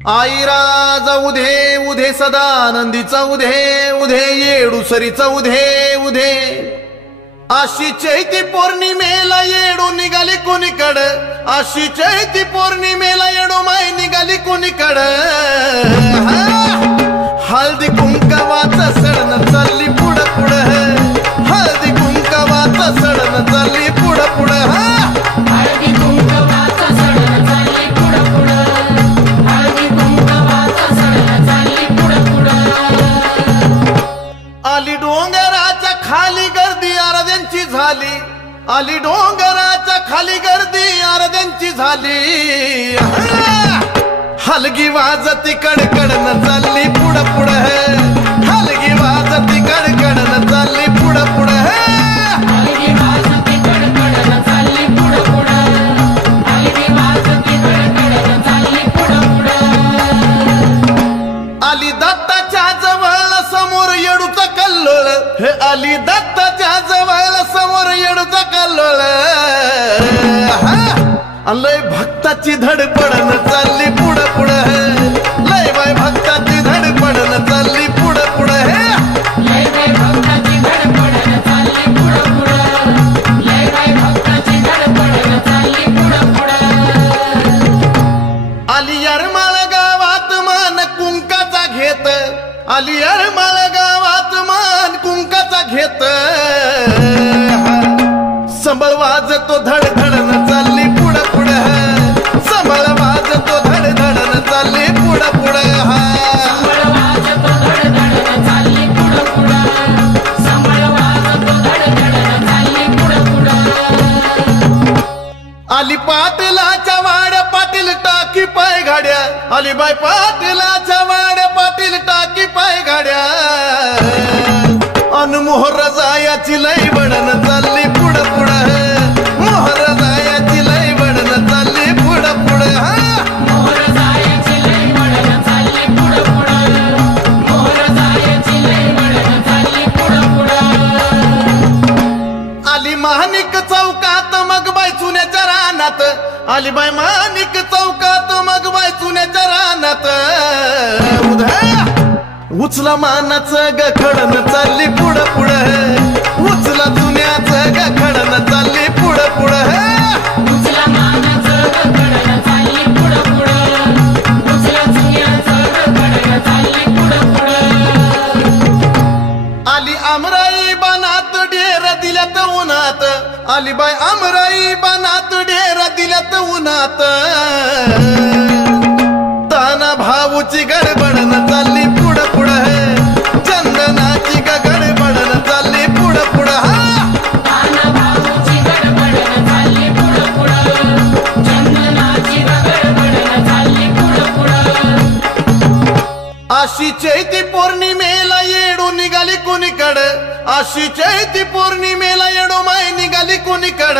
आईराज उधे उधे सदानंदीचा उधे उधे येडूसरीचा उधे उधे आशी चैती पौर्णिमेला येडू निघाली कोणीकड आशी चैती पौर्णिमेला येडू माय निघाली कोणीकड हळदी कुंकवाचं सडण चालली पुढं पुढं हळदी कुंकवाचं सडण चालली पुढं पुढं हळदी कुंकवाचं सडण चालली पुढं पुढं हळदी कुंकवाचं सडण चालली पुढं पुढं आली डोंगराच्या खाली गर्दी आराध्यांची झाली आली डोंगराच्या खाली गर्दी आराध्यांची झाली हलगी वाजती कडकडन चालली पुढं पुढं हलगी वाजती कडकडन चालली पुढं पुढं हलगी वाजती कडकडन चालली पुढं पुढं हलगी वाजती कडकडन चालली पुढं पुढं आली दत्ताच्या जवळ समोर येडूचा कल्लोळ हे आली दत्ताच्या जवळ समोर येडूचा कल्लोळ लय भक्ताची धडपडन चालली पुढं पुढं लय बाय भक्ताची धडपडन चालली पुढं पुढं लय बाय भक्ताची धडपडन चालली पुढं पुढं लय बाय भक्ताची धडपडन चालली पुढं पुढं आली यरमाळ गावात मान कुंकाचा घेत आली यरमाळ गावात मान कुंकाचा घेत संबळ वाजतो धडधडन चालली पुढं पुढं संबळ वाजतो धडधडन चालली पुढं पुढं संबळ वाजतो धडधडन चालली पुढं पुढं संबळ वाजतो धडधडन चालली पुढं पुढं आली पाटलाच्या वाड्या पाटील टाकी पाय गाड्या आली बाय पाटलाच्या वाड्या पाटील टाकी पाय गाड्या अन मोहर जायाची लई बडन चालली पुढं पुढं मोहर जायाची लई बडन चालली पुढं पुढं मोहर जायाची लई बडन चालली पुढं पुढं मोहर जायाची लई बडन चालली पुढं पुढं आली मानिक चौकात मग बाय चुन्याच्या रानात आली बाय मानिक चौकात मग बाय चुन्याच्या रानात उचला मानाचं गखडन चालली पुढं पुढं उचला चुन्याचं गखडन चालली पुढं पुढं उचला मानाचं गखडन चालली पुढं पुढं उचला चुन्याचं गखडन चालली पुढं पुढं आली आमराई बानात डेर दिल्यात उन्हात आली बाय आमराई बानात डेर दिल्यात उन्हात ताना भाऊची गडबडन चालली पुढं पुढं चंदनाची गडबडन चालली पुढं पुढं ताना भाऊची गडबडन चालली पुढं पुढं चंदनाची गडबडन चालली पुढं पुढं आशी चैती पौर्णिमेला येडू निघाली कोणीकड आशी चैती पौर्णिमेला येडू माय निघाली कोणीकड